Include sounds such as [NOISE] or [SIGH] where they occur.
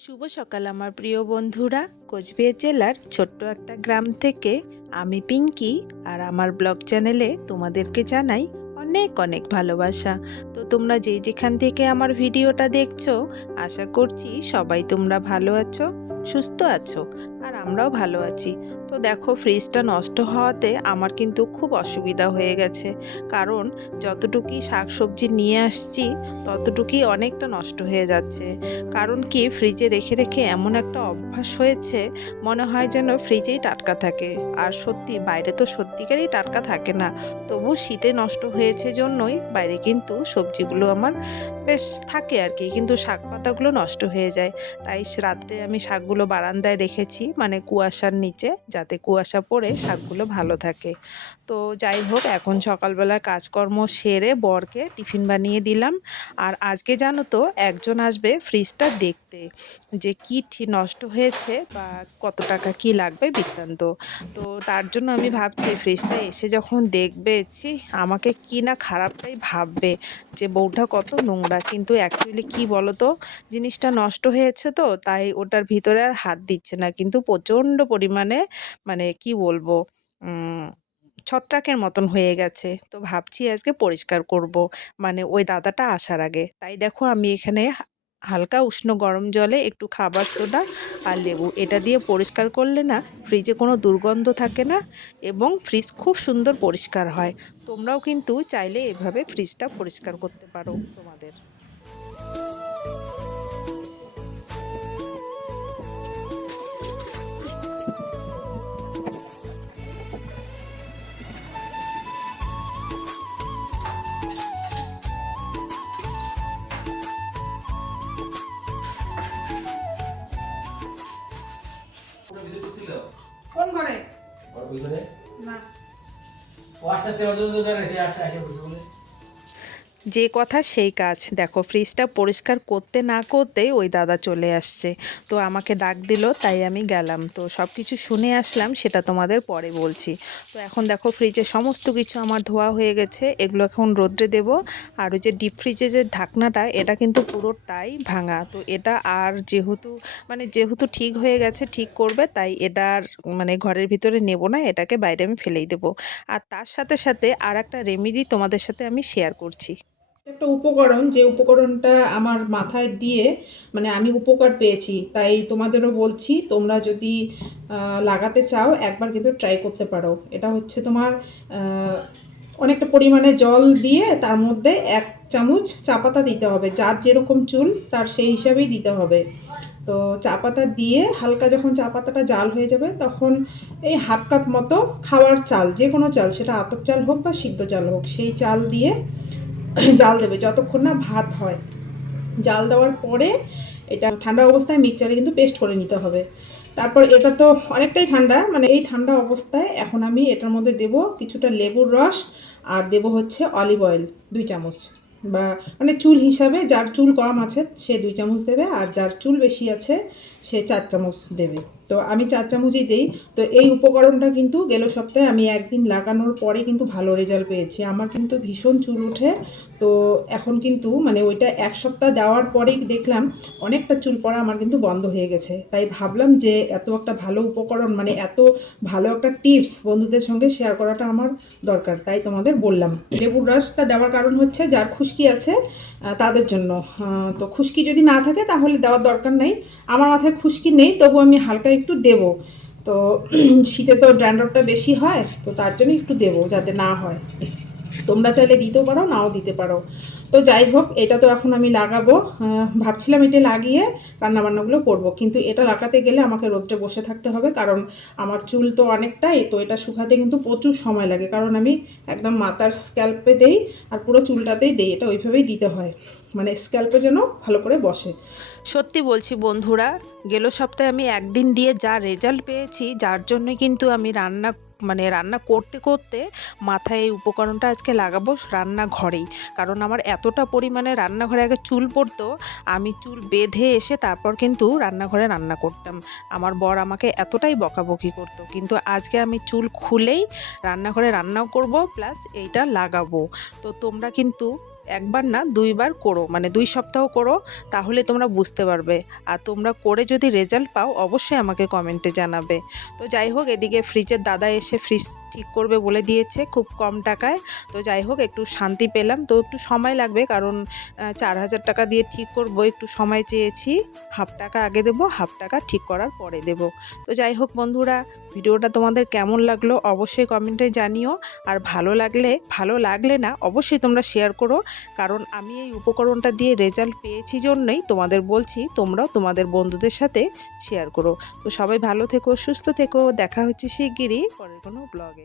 শুভ সকাল, আমার প্রিয় বন্ধুরা। কোচবিহার জেলার ছোট্ট একটা গ্রাম থেকে আমি পিঙ্কি আর আমার ব্লগ চ্যানেলে তোমাদেরকে জানাই অনেক অনেক ভালোবাসা। তো তোমরা যে যেখান থেকে আমার ভিডিওটা দেখছ, আশা করছি সবাই তোমরা ভালো আছো, সুস্থ আছো। আর আমরাও ভালো আছি। তো দেখো ফ্রিজটা নষ্ট হওয়াতে আমার কিন্তু খুব অসুবিধা হয়ে গেছে। কারণ যতটুকুই শাক সবজি নিয়ে আসছি, ততটুকুই অনেকটা নষ্ট হয়ে যাচ্ছে। কারণ কি ফ্রিজে রেখে রেখে এমন একটা অভ্যাস হয়েছে, মনে হয় যেন ফ্রিজেই টাটকা থাকে। আর সত্যি, বাইরে তো সত্যিকারই টাটকা থাকে না। তবু শীতে নষ্ট হয়েছে জন্যই বাইরে কিন্তু সবজিগুলো আমার বেশ থাকে আর কি। কিন্তু শাক পাতাগুলো নষ্ট হয়ে যায়। তাই রাত্রে আমি শাকগুলো বারান্দায় রেখেছি। মানে কুয়াশার নিচে যাতে কুয়াশা পড়ে শাকগুলো ভালো থাকে। তো যাই হোক, এখন সকালবেলার কাজকর্ম সেরে বরকে টিফিন বানিয়ে দিলাম। আর আজকে জানো তো, একজন আসবে ফ্রিজটা দেখতে, যে কি নষ্ট হয়েছে বা কত টাকা কি লাগবে বৃত্তান্ত। তো তার জন্য আমি ভাবছি, ফ্রিজটা এসে যখন দেখবে, ছি, আমাকে কি না খারাপটাই ভাববে, যে বউটা কত নোংরা। কিন্তু অ্যাকচুয়ালি কি বলো তো জিনিসটা নষ্ট হয়েছে তো, তাই ওটার ভিতরে আর হাত দিচ্ছে না। কিন্তু প্রচণ্ড পরিমাণে মানে কি বলব ছত্রাকের মতন হয়ে গেছে। তো ভাবছি আজকে পরিষ্কার করব। মানে ওই দাদাটা আসার আগে। তাই দেখো আমি এখানে হালকা উষ্ণ গরম জলে একটু খাবার সোডা আর লেবু। এটা দিয়ে পরিষ্কার করলে না ফ্রিজে কোনো দুর্গন্ধ থাকে না এবং ফ্রিজ খুব সুন্দর পরিষ্কার হয়। তোমরাও কিন্তু চাইলে এভাবে ফ্রিজটা পরিষ্কার করতে পারো তোমাদের। ওইখানে না ও আস্তে আস্তে দোকান এসে আসে আসে বসে বলে যে কথা সেই কাজ। দেখো ফ্রিজটা পরিষ্কার করতে না করতেই ওই দাদা চলে আসছে। তো আমাকে ডাক দিল, তাই আমি গেলাম। তো সব কিছু শুনে আসলাম, সেটা তোমাদের পরে বলছি। তো এখন দেখো ফ্রিজে সমস্ত কিছু আমার ধোয়া হয়ে গেছে, এগুলো এখন রোদ্রে দেব। আর ওই যে ডিপ ফ্রিজে যে ঢাকনাটা, এটা কিন্তু পুরোটাই ভাঙা। তো এটা আর যেহেতু মানে যেহেতু ঠিক হয়ে গেছে, ঠিক করবে, তাই এটা আর মানে ঘরের ভিতরে নেব না, এটাকে বাইরে আমি ফেলেই দেবো। আর তার সাথে সাথে আর একটা রেমেডি তোমাদের সাথে আমি শেয়ার করছি। একটা উপকরণ, যে উপকরণটা আমার মাথায় দিয়ে মানে আমি উপকার পেয়েছি, তাই তোমাদেরও বলছি, তোমরা যদি লাগাতে চাও, একবার কিন্তু ট্রাই করতে পারো। এটা হচ্ছে তোমার অনেকটা পরিমাণে জল দিয়ে তার মধ্যে এক চামচ চা পাতা দিতে হবে। যার যেরকম চুল, তার সেই হিসাবেই দিতে হবে। তো চা পাতা দিয়ে হালকা যখন চা পাতাটা জাল হয়ে যাবে, তখন এই হাফ কাপ মতো খাওয়ার চাল যে কোনো চাল, সেটা আতপ চাল হোক বা সিদ্ধ চাল হোক, সেই চাল দিয়ে জাল দেবে, যতক্ষণ না ভাত হয়। জাল দেওয়ার পরে এটা ঠান্ডা অবস্থায় মিক্সচারে কিন্তু পেস্ট করে নিতে হবে। তারপর এটা তো অনেকটাই ঠান্ডা মানে এই ঠান্ডা অবস্থায় এখন আমি এটার মধ্যে দেব কিছুটা লেবুর রস আর দেব হচ্ছে অলিভ অয়েল দুই চামচ। বা মানে চুল হিসাবে যার চুল কম আছে সে দুই চামচ দেবে আর যার চুল বেশি আছে সে চার চামচ দেবে। তো আমি চার চামচই দিই। তো এই উপকরণটা কিন্তু গেল সপ্তাহে আমি একদিন লাগানোর পরে কিন্তু ভালো রেজাল্ট পেয়েছি। আমার কিন্তু ভীষণ চুল ওঠে তো এখন কিন্তু মানে ওইটা এক সপ্তাহ যাওয়ার পরেই দেখলাম অনেকটা চুল পড়া আমার কিন্তু বন্ধ হয়ে গেছে। তাই ভাবলাম যে এত একটা ভালো উপকরণ মানে এত ভালো একটা টিপস বন্ধুদের সঙ্গে শেয়ার করাটা আমার দরকার। তাই তোমাদের বললাম। লেবুর রসটা দেওয়ার কারণ হচ্ছে যার খুশকি আছে তাদের জন্য। তো খুশকি যদি না থাকে তাহলে দেওয়ার দরকার নেই। আমার মাথায় খুশকি নেই, তবু আমি হালকা একটু দেবো। তো [CLEARS THROAT] শীতে তো ড্যান্ড্রপটা বেশি হয়, তো তার জন্য একটু দেবো যাতে না হয়। তোমরা চাইলে দিতেও পারো, নাও দিতে পারো। তো যাই হোক, এটা তো এখন আমি লাগাবো। ভাবছিলাম এটা লাগিয়ে রান্নাবান্নাগুলো করব, কিন্তু এটা লাগাতে গেলে আমাকে রোদ্রে বসে থাকতে হবে, কারণ আমার চুল তো অনেকটাই, তো এটা শুকাতে কিন্তু প্রচুর সময় লাগে, কারণ আমি একদম মাথার স্ক্যাল্পে দেই আর পুরো চুলটাতেই দেই, এটা ওইভাবেই দিতে হয়। মানে স্ক্যাল্পে যেন ভালো করে বসে। সত্যি বলছি বন্ধুরা, গেল সপ্তাহে আমি একদিন দিয়ে যা রেজাল্ট পেয়েছি, যার জন্যই কিন্তু আমি রান্না মানে রান্না করতে করতে মাথায় এই উপকরণটা আজকে লাগাবো রান্নাঘরেই। কারণ আমার এতটা পরিমাণে রান্নাঘরে আগে চুল পড়তো, আমি চুল বেঁধে এসে তারপর কিন্তু রান্নাঘরে রান্না করতাম। আমার বর আমাকে এতটাই বকাবকি করতো, কিন্তু আজকে আমি চুল খুলেই রান্নাঘরে রান্নাও করব, প্লাস এইটা লাগাবো। তো তোমরা কিন্তু একবার না দুইবার করো মানে দুই সপ্তাহ করো, তাহলে তোমরা বুঝতে পারবে। আর তোমরা করে যদি রেজাল্ট পাও, অবশ্যই আমাকে কমেন্টে জানাবে। তো যাই হোক, এদিকে ফ্রিজের দাদা এসে ফ্রিজ ঠিক করবে বলে দিয়েছে খুব কম টাকায়। তো যাই হোক, একটু শান্তি পেলাম। তো একটু সময় লাগবে কারণ চার হাজার টাকা দিয়ে ঠিক করব, একটু সময় চেয়েছি। হাফ টাকা আগে দেবো, হাফ টাকা ঠিক করার পরে দেবো। তো যাই হোক বন্ধুরা, ভিডিওটা তোমাদের কেমন লাগল অবশ্যই কমেন্টে জানিও। আর ভালো লাগলে ভালো লাগলে না, অবশ্যই তোমরা শেয়ার করো। কারণ আমি এই উপকরণটা দিয়ে রেজাল্ট পেয়েছি জন্যই তোমাদের বলছি, তোমরাও তোমাদের বন্ধুদের সাথে শেয়ার করো। তো সবাই ভালো থেকো, সুস্থ থেকো। দেখা হচ্ছে শিগগিরই পরের কোনো ব্লগে